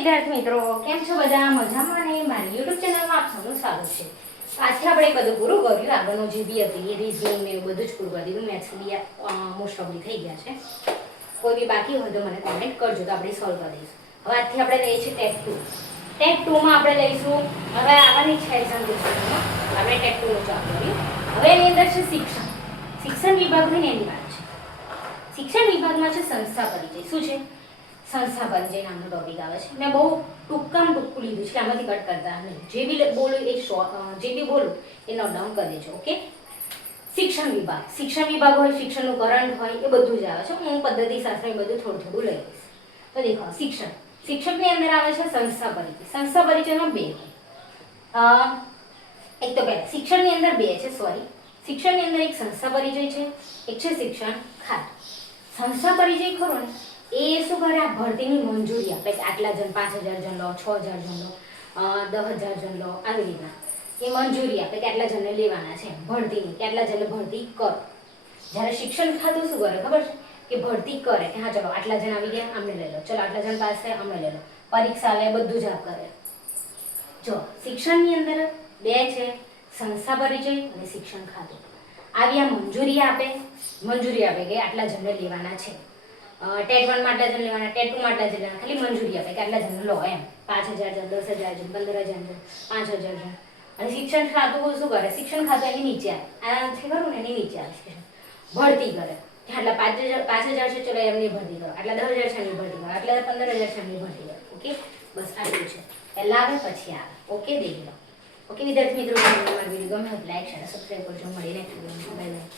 વિદ્યાર્થી મિત્રો, કેમ છો બધા? મજામાં ને? મારી YouTube ચેનલમાં આપ સૌનું સ્વાગત છે. આજથી આપણે બધું પૂરું કર્યું. આગળનું જે બી હતી રીઝનિંગ ને બધું જ પૂરું કરી દીધું. મેથ્સ બી મોસ્ટ ઓફલી થઈ ગયા છે. કોઈ બી બાકી હોય તો મને કોમેન્ટ કરજો તો આપણે સોલ્વ કરી દઈશું. હવે આજથી આપણે લઈએ છીએ ટેટ 2. ટેટ 2 માં આપણે લઈશું, હવે આવવાની છે એક્ઝામ ગુજરાતીમાં, આપણે ટેટ 2 નું ચાલુ કર્યું. હવે એની અંદર છે શિક્ષણ વિભાગની એની વાત છે. શિક્ષણ વિભાગમાં છે સંસ્થા પરિચય. શું છે? સંસ્થા પરિચય નામનો ટોપિક આવે છે. મેં બહુ ટૂંકું લીધું છે, આમાંથી કટ કરતા નહીં. જે બી બોલું એ નોટ ડાઉન કરી દેજો. ઓકે. શિક્ષણ વિભાગ હોય, શિક્ષણનું કરંટ હોય, એ બધું જ આવે છે. હું પદ્ધતિશાસ્ત્ર એ બધું થોડું લઈ લઈશ. તો દેખો, શિક્ષકની અંદર આવે છે સંસ્થા પરિચય. સંસ્થા પરિચયમાં બે હોય. એક તો પહેલા શિક્ષણની અંદર બે છે. શિક્ષણની અંદર એક સંસ્થા પરિચય છે, એક છે શિક્ષણ ખાતું. સંસ્થા પરિચય ખરો ને, એ શું કરે? આ ભરતીની મંજૂરી આપે કે આટલા જણ, 5000 જણ લો, 6000 જણ લો, 10000 જણ લો, આવી રીતના એ મંજૂરી આપે કે આટલા જણને લેવાના છે ભરતીની, કે આટલા જણને ભરતી કરો. જ્યારે શિક્ષણ ખાતું શું કરે ખબર છે? કે ભરતી કરે કે હા ચલો આટલા જણ આવી ગયા, અમને લઈ લો, ચલો આટલા જણ પાસ થાય, અમને લઈ લો, પરીક્ષા લે, બધું જ આપ કરે. જો શિક્ષણની અંદર બે છે, સંસ્થા પરિચય અને શિક્ષણ ખાતું. આવી આ મંજૂરી આપે કે આટલા જણને લેવાના છે. ટેટ 1 માં આટલા જણ લેવાના, ટેટ 2 માં આટલા જણ લેવાના, ખાલી મંજૂરી આપે કે આટલા જણ લો એમ. 5000 જણ, 10000 જણ, 15000 જણ, 5000 જણ. અને શિક્ષણ ખાતું શું કરે? શિક્ષણ ખાતું એની નીચે આવે, આ છે ખરું ને, એની નીચે આવે ભરતી કરે કે આટલા 5000 છે, ચલો એમની ભરતી કરો, આટલા 10000 છે એમની ભરતી કરો, આટલા 15000 છે એમની ભરતી કરો. ઓકે, બસ આટલું છે. પહેલા આવે પછી આવે. ઓકે, દેખી લો. ઓકે વિદ્યાર્થી મિત્રો, મારો વિડીયો ગમે તો લાઈક, શેર, સબસ્ક્રાઇબ કરજો. મળીને બાય બાય.